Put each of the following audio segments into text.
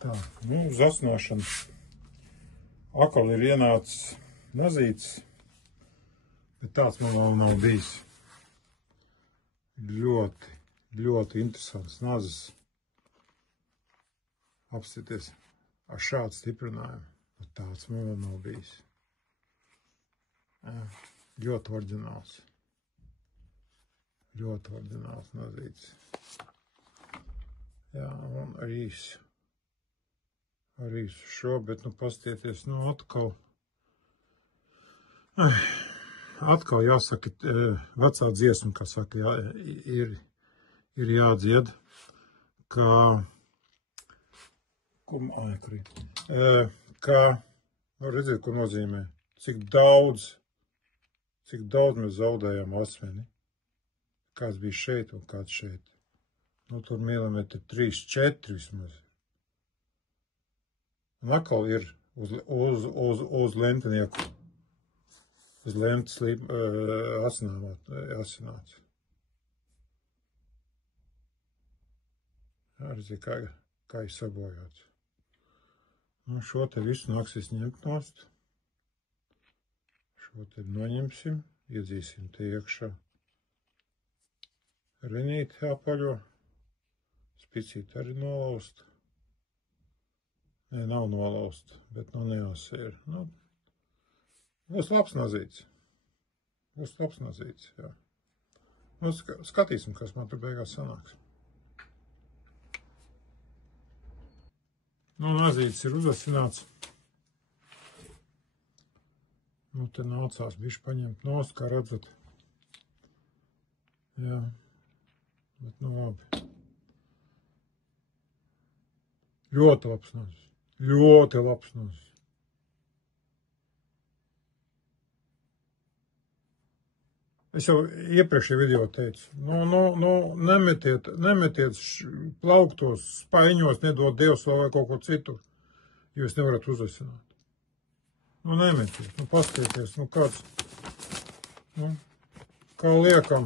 Tā, nu, uz asināšanu atkal ir ienācis nazīts, bet tāds man vēl nav bijis. Ļoti, ļoti interesants nazis. Apsieties ar šādu stiprinājumu, bet tāds man vēl nav bijis. Ļoti oriģināls. Ļoti oriģināls nazīts. Jā, un arī šo, bet, nu, pastieties, nu, atkal jāsaka, vecā dziesma, kā saka, jā, ir jādzied, ka, redziet, ko nozīmē, cik daudz mēs zaudējām asmeni, kāds bija šeit un kāds šeit. Nu, tur milimetri 3-4 vismaz. Un atkal ir uz lentinieku, uz lentes asināts. Redziet, kā ir sabojāts. Nu, šo te visu nāksies ņemt nost. Šo te noņemsim, iedzīsim te iekšā. Renīti apaļo. Spicīt arī nolausta. Nē, nav nolausta, bet nu nejāsēr. Nu, būs labs nazīts. Būs labs nazīts, jā. Nu, skatīsim, kas man tur beigās sanāks. Nu, nazīts ir uzasināts. Nu, te nācās bišķi paņemt nost, kā redzat. Jā, bet nu labi. Ļoti labs nazis. Ļoti labs nazis. Es jau iepriekšējā video teicu, nemetiet plauktos, spaiņos, nedod Dievs vai kaut ko citu, jo jūs nevarat uzasināt. Nu, nemetiet, nu, paskatieties, nu, kāds, nu, kā liekam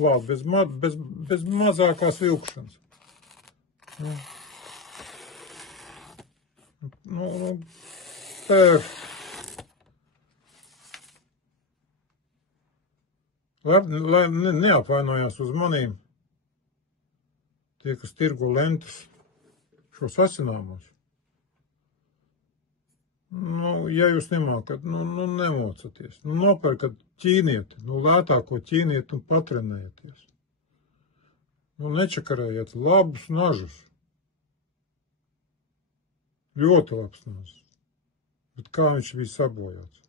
klāt, bez mazākās vilkšanas. Nu, lai neapvainojās uz manīm tie, kas tirgo lentas šos asināmos. Nu, ja jūs nemākat, nu nemocaties. Nu, nopērkat ķīnieti, nu, lētāko ķīnieti un patrenējieties. Nu, nečakarējiet labus nažus. Ļoti labs nazis. Bet kā viņš bija sabojāts?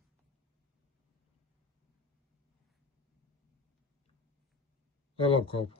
Lai labkalpo.